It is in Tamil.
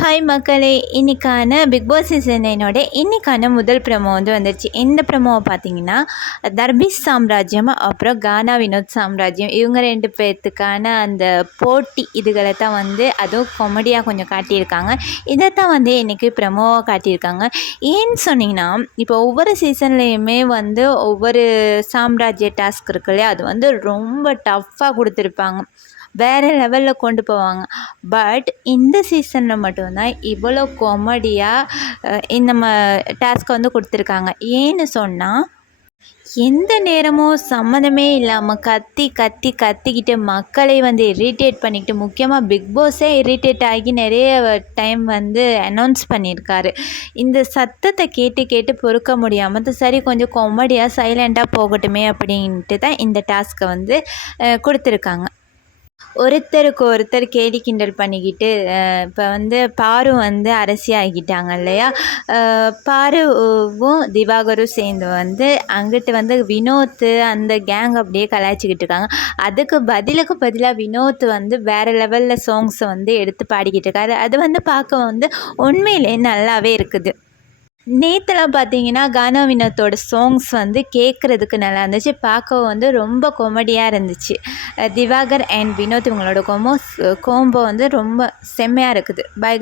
ஹாய் மக்களே, இன்றைக்கான பிக் பாஸ் சீசன் 9 இன்றைக்கான முதல் ப்ரோமோ வந்துருச்சு. இந்த ப்ரோமோவை பார்த்தீங்கன்னா தர்பீஸ் சாம்ராஜ்யம் அப்புறம் கானா வினோத் சாம்ராஜ்யம் இவங்க 2 பேர்த்துக்கான அந்த போட்டி இதுகளை தான் அதுவும் காமெடியாக கொஞ்சம் காட்டியிருக்காங்க. இதைத்தான் இன்றைக்கி ப்ரோமோவாக காட்டியிருக்காங்க. ஏன்னு சொன்னிங்கன்னா, இப்போ ஒவ்வொரு சீசன்லேயுமே ஒவ்வொரு சாம்ராஜ்ய டாஸ்க் இருக்கு இல்லையா, அது ரொம்ப டஃப்பாக கொடுத்துருப்பாங்க, வேறு லெவலில் கொண்டு போவாங்க. பட் இந்த சீசனில் மட்டும்தான் இவ்வளோ காமெடியாக இந்த டாஸ்க்கை கொடுத்துருக்காங்க. ஏன்னு சொன்னால், எந்த நேரமும் சம்மந்தமே இல்லாமல் கத்திக்கிட்டு மக்களை இரிட்டேட் பண்ணிக்கிட்டு, முக்கியமாக பிக் பாஸே இரிட்டேட் ஆகி நிறைய டைம் அனௌன்ஸ் பண்ணியிருக்காரு. இந்த சத்தத்தை கேட்டு பொறுக்க முடியாமல் சரி கொஞ்சம் காமெடியாக சைலண்ட்டாக போகட்டுமே அப்படின்ட்டு தான் இந்த டாஸ்க்கை கொடுத்துருக்காங்க. ஒருத்தருக்கு ஒருத்தர் கேலி கிண்டல் பண்ணிக்கிட்டு இப்போ பாரு அரசி ஆகிட்டாங்க இல்லையா, பாருவும் திவாகரும் சேர்ந்து அங்கிட்டு வினோத் அந்த கேங் அப்படியே கலாய்ச்சிக்கிட்டு இருக்காங்க. அதுக்கு பதிலாக வினோத் வேறு லெவலில் சாங்ஸை எடுத்து பாடிக்கிட்டு இருக்காரு. அது பார்க்க உண்மையிலே நல்லாவே இருக்குது. நேற்றுலாம் பார்த்தீங்கன்னா கானா வினோத்தோட சாங்ஸ் கேட்குறதுக்கு நல்லா இருந்துச்சு, பார்க்க ரொம்ப காமெடியாக இருந்துச்சு. திவாகர் அண்ட் வினோத் இவங்களோட கோம்போ ரொம்ப செம்மையாக இருக்குது. பை.